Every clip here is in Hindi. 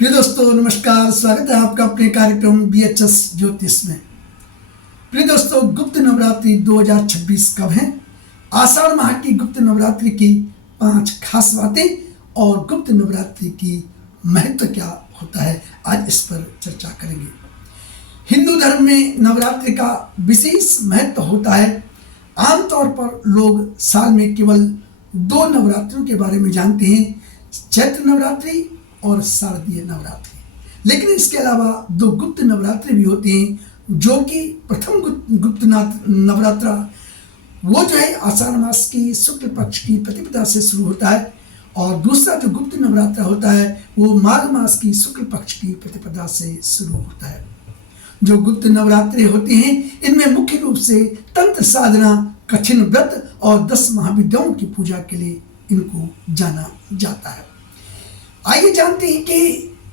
प्रिय दोस्तों नमस्कार, स्वागत है आपका अपने कार्यक्रम BHS ज्योतिष में। प्रिय दोस्तों, गुप्त नवरात्रि 2026 कब है, आषाढ़ माह की गुप्त नवरात्रि की 5 खास बातें और गुप्त नवरात्रि की महत्व क्या होता है, आज इस पर चर्चा करेंगे। हिंदू धर्म में नवरात्रि का विशेष महत्व होता है। आमतौर पर लोग साल में केवल 2 नवरात्रों के बारे में जानते हैं, चैत्र नवरात्रि और शारदीय नवरात्रि। लेकिन इसके अलावा 2 गुप्त नवरात्रि भी होते हैं, जो कि प्रथम गुप्त नवरात्रा वो जो है आषाढ़ मास की शुक्ल पक्ष की प्रतिपदा से शुरू होता है, और दूसरा जो गुप्त नवरात्रा होता है वो माघ मास की शुक्ल पक्ष की प्रतिपदा से शुरू होता है। जो गुप्त नवरात्रि होते हैं इनमें मुख्य रूप से तंत्र साधना, कठिन व्रत और 10 महाविद्याओं की पूजा के लिए इनको जाना जाता है। आइए जानते हैं कि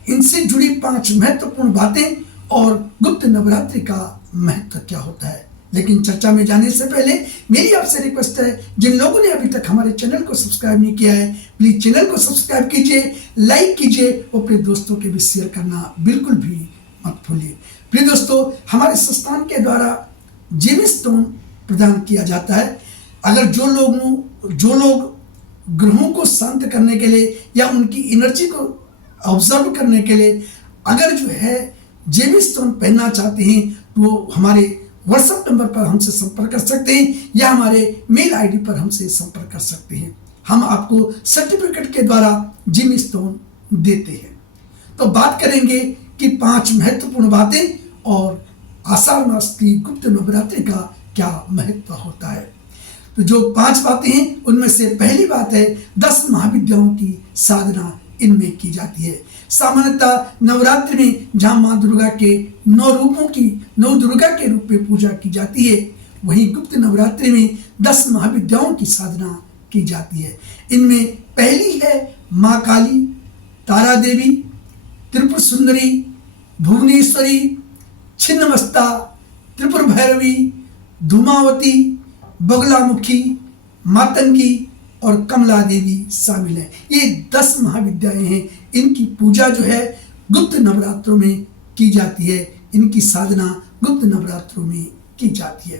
इनसे जुड़ी 5 महत्वपूर्ण बातें और गुप्त नवरात्रि का महत्व क्या होता है। लेकिन चर्चा में जाने से पहले मेरी आपसे रिक्वेस्ट है, जिन लोगों ने अभी तक हमारे चैनल को सब्सक्राइब नहीं किया है, प्लीज चैनल को सब्सक्राइब कीजिए, लाइक कीजिए और अपने दोस्तों के भी शेयर करना बिल्कुल भी मत भूलिए। प्रिय दोस्तों, हमारे संस्थान के द्वारा जेमी स्टोन प्रदान किया जाता है। अगर जो लोग ग्रहों को शांत करने के लिए या उनकी एनर्जी को ऑब्जर्व करने के लिए अगर जो है जेमी स्टोन पहनना चाहते हैं तो वो हमारे व्हाट्सएप नंबर पर हमसे संपर्क कर सकते हैं या हमारे मेल आईडी पर हमसे संपर्क कर सकते हैं। हम आपको सर्टिफिकेट के द्वारा जेमी स्टोन देते हैं। तो बात करेंगे कि 5 महत्वपूर्ण बातें और आषाढ़ मास की गुप्त नवरात्रि का क्या महत्व होता है। तो जो 5 बातें हैं उनमें से पहली बात है 10 महाविद्याओं की साधना इनमें की जाती है। सामान्यतः नवरात्रि में जहाँ माँ दुर्गा के 9 दुर्गा के रूप में पूजा की जाती है, वहीं गुप्त नवरात्रि में 10 महाविद्याओं की साधना की जाती है। इनमें पहली है माँ काली, तारा देवी, त्रिपुर सुंदरी, भुवनेश्वरी, छिन्नमस्ता, त्रिपुर भैरवी, धूमावती, बगलामुखी, मातंगी और कमला देवी शामिल हैं। ये 10 महाविद्याएं हैं। इनकी पूजा जो है गुप्त नवरात्रों में की जाती है, इनकी साधना गुप्त नवरात्रों में की जाती है।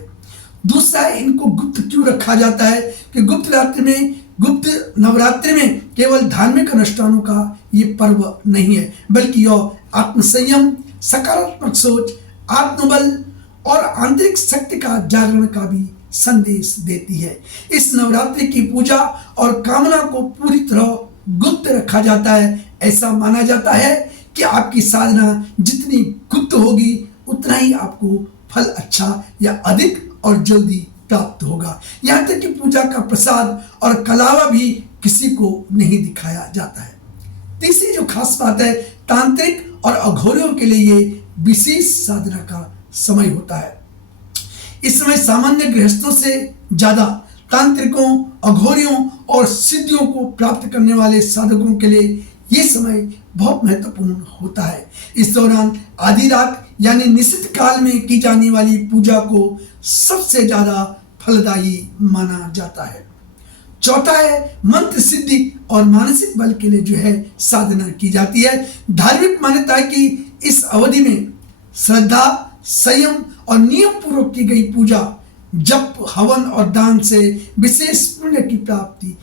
दूसरा है, इनको गुप्त क्यों रखा जाता है कि गुप्त नवरात्रि में केवल धार्मिक अनुष्ठानों का ये पर्व नहीं है, बल्कि यह आत्मसंयम, सकारात्मक सोच, आत्मबल और आंतरिक शक्ति का जागरण का भी संदेश देती है। इस नवरात्रि की पूजा और कामना को पूरी तरह गुप्त रखा जाता है। ऐसा माना जाता है कि आपकी साधना जितनी गुप्त होगी उतना ही आपको फल अच्छा या अधिक और जल्दी प्राप्त होगा। यहाँ तक कि पूजा का प्रसाद और कलावा भी किसी को नहीं दिखाया जाता है। तीसरी जो खास बात है, तांत्रिक और अघोरियों के लिए ये विशेष साधना का समय होता है। इस समय सामान्य गृहस्थों से ज्यादा तांत्रिकों, अघोरियों और सिद्धियों को प्राप्त करने वाले साधकों के लिए ये समय बहुत महत्वपूर्ण होता है। इस दौरान आधी रात यानी निश्चित काल में की जाने वाली पूजा को सबसे ज्यादा फलदायी माना जाता है। चौथा है मंत्र सिद्धि और मानसिक बल के लिए जो है साधना की जाती है। धार्मिक मान्यता है कि इस अवधि में श्रद्धा, संयम और नियम पूर्वक की गई पूजा, जप, हवन और दान से विशेष पुण्य की प्राप्ति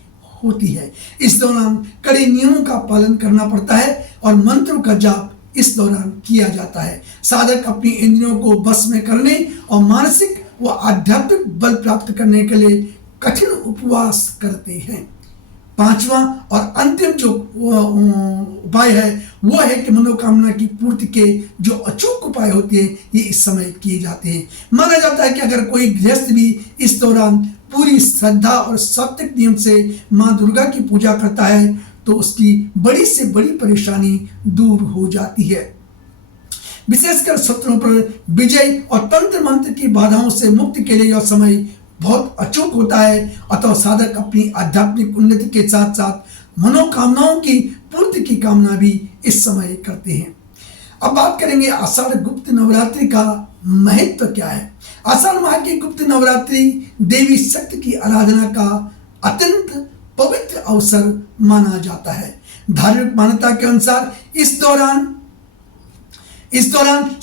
होती है। इस दौरान कड़े नियमों का पालन करना पड़ता है और मंत्रों का जाप इस दौरान किया जाता है। साधक अपनी इंद्रियों को बस में करने और मानसिक व आध्यात्मिक बल प्राप्त करने के लिए कठिन उपवास करते हैं। 5वां और अंतिम जो उपाय है वो है कि मनोकामना की पूर्ति के जो अचूक उपाय होते हैं ये इस समय किए जाते हैं। माना जाता है कि अगर कोई गृहस्थ भी इस दौरान पूरी श्रद्धा और सात्विक नियम से माँ दुर्गा की पूजा करता है तो उसकी बड़ी से बड़ी परेशानी दूर हो जाती है। विशेषकर शत्रुओं पर विजय और तंत्र मंत्र की बाधाओं से मुक्ति के लिए यह समय बहुत अचूक होता है। अतः साधक अपनी आध्यात्मिक उन्नति के साथ साथ मनोकामनाओं की पूर्ति की कामना भी इस समय करते हैं। अब बात करेंगे आषाढ़ गुप्त नवरात्रि का महत्व क्या है। आषाढ़ माह की गुप्त नवरात्रि देवी शक्ति की आराधना का अत्यंत पवित्र अवसर माना जाता है। धार्मिक मान्यता के अनुसार इस दौरान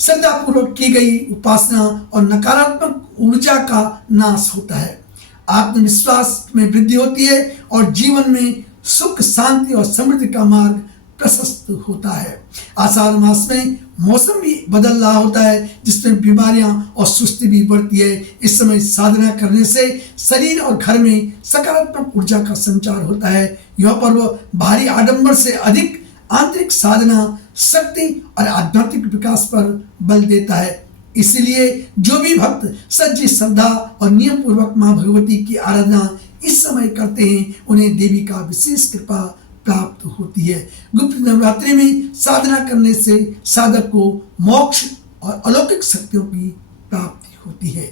श्रद्धापूर्वक की गई उपासना और नकारात्मक ऊर्जा का नाश होता है, आत्मविश्वास में वृद्धि होती है और जीवन में सुख, शांति और समृद्धि का मार्ग प्रशस्त होता है। आषाढ़ मास में मौसम भी बदल रहा होता है, जिसमें बीमारियां और सुस्ती भी बढ़ती है। इस समय साधना करने से शरीर और घर में सकारात्मक ऊर्जा का संचार होता है। यह पर्व बाहरी आडंबर से अधिक आंतरिक साधना, शक्ति और आध्यात्मिक विकास पर बल देता है। इसलिए जो भी भक्त सच्ची श्रद्धा और नियम पूर्वक मां भगवती की आराधना इस समय करते हैं, उन्हें देवी का विशेष कृपा प्राप्त होती है। गुप्त नवरात्रि में साधना करने से साधक को मोक्ष और अलौकिक शक्तियों की प्राप्ति होती है।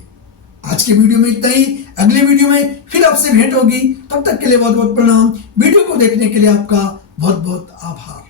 आज के वीडियो में इतना ही। अगले वीडियो में फिर आपसे भेंट होगी। तब तक के लिए बहुत बहुत प्रणाम। वीडियो को देखने के लिए आपका बहुत बहुत आभार।